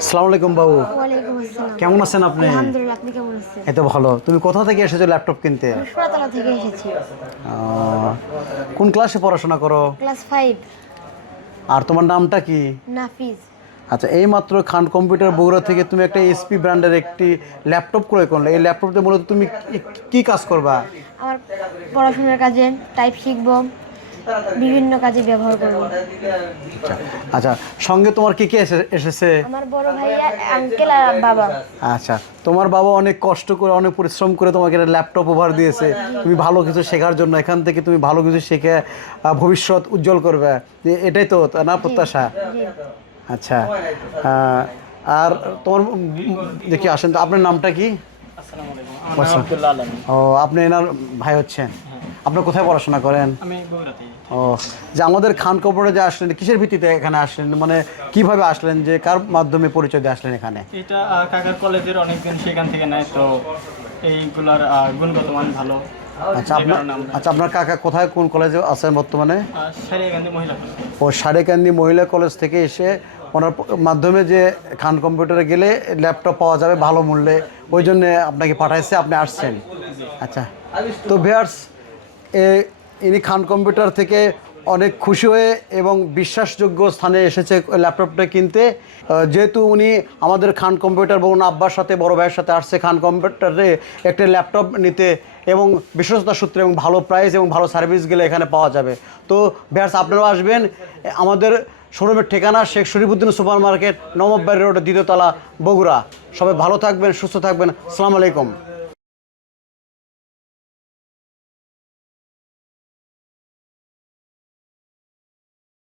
আসসালামু আলাইকুম বাবু। ওয়ালাইকুম আসসালাম। কেমন আছেন আপনি? আলহামদুলিল্লাহ, আপনি কেমন আছেন? এই তো ভালো। তুমি কোথা থেকে এসেছো ল্যাপটপ কিনতে? আমি সুরাতলা থেকে এসেছি। কোন ক্লাসে পড়াশোনা করো? ক্লাস 5। আর তোমার নামটা কি? নাফিজ। আচ্ছা, এইমাত্র খান কম্পিউটার বগুড়া থেকে তুমি একটা এসপি ব্র্যান্ডের একটি ল্যাপটপ ক্রয় করলে। এই ল্যাপটপে মূলত তুমি কি কাজ করবা? আমার পড়াশোনার কাজে টাইপ শিখবো, বিভিন্ন কাজে ব্যবহার করব। আচ্ছা, সঙ্গে তোমার কি এসেছে? আমার বড় ভাইয়া, আঙ্কেল আর বাবা। আচ্ছা, তোমার বাবা অনেক কষ্ট করে অনেক পরিশ্রম করে তোমাকে একটা ল্যাপটপ উপহার দিয়েছে তুমি ভালো কিছু শেখার জন্য। এখান থেকে তুমি ভালো কিছু শিখে ভবিষ্যৎ উজ্জ্বল করবে, এটাই তো না প্রত্যাশা? জি। আচ্ছা, আর তোমার দেখি আসেন তো, আপনার নামটা কি? আসসালামু আলাইকুম। আমার নাম আব্দুল্লাহ আলম। ও, আপনি এনার ভাই হচ্ছেন? আপনি কোথায় পড়াশোনা করেন? আমি বগুড়াতে। ও, যে আমাদের খান কম্পিউটারে যে আসলেন কিসের ভিত্তিতে এখানে আসলেন, মানে কিভাবে আসলেন, যে কার মাধ্যমে পরিচয় দিয়ে আসলেন এখানে? এটা কাকার কলেজের অনেকজন সেখান থেকে নেয়, তো এইগুলার গুণগত মান ভালো। আচ্ছা, আপনার কাকা কোথায় কোন কলেজে আছেন বর্তমানে? সারিয়াকান্দি মহিলা কলেজ। ও, সারেকান্দি মহিলা কলেজ থেকে এসে ওনার মাধ্যমে যে খান কম্পিউটারে গেলে ল্যাপটপ পাওয়া যাবে ভালো মূল্যে, ওই জন্য আপনাকে পাঠাইছে, আপনি আসছেন। আচ্ছা, তো ভিউয়ার্স, ইনি খান কম্পিউটার থেকে অনেক খুশি হয়ে এবং বিশ্বাসযোগ্য স্থানে এসেছে ল্যাপটপটা কিনতে। যেহেতু উনি আমাদের খান কম্পিউটার বলুন আব্বার সাথে বড় ভাইয়ের সাথে আসছে খান কম্পিউটারে একটা ল্যাপটপ নিতে, এবং বিশ্বস্ততা সূত্রে এবং ভালো প্রাইস এবং ভালো সার্ভিস গেলে এখানে পাওয়া যাবে। তো ভিউয়ার্স, আপনারাও আসবেন। আমাদের শোরুমের ঠিকানা Sheikh Sharifuddin super market, Nawabbari road, দ্বিতীয় তলা, বগুড়া। সবাই ভালো থাকবেন, সুস্থ থাকবেন। আসসালামু আলাইকুম।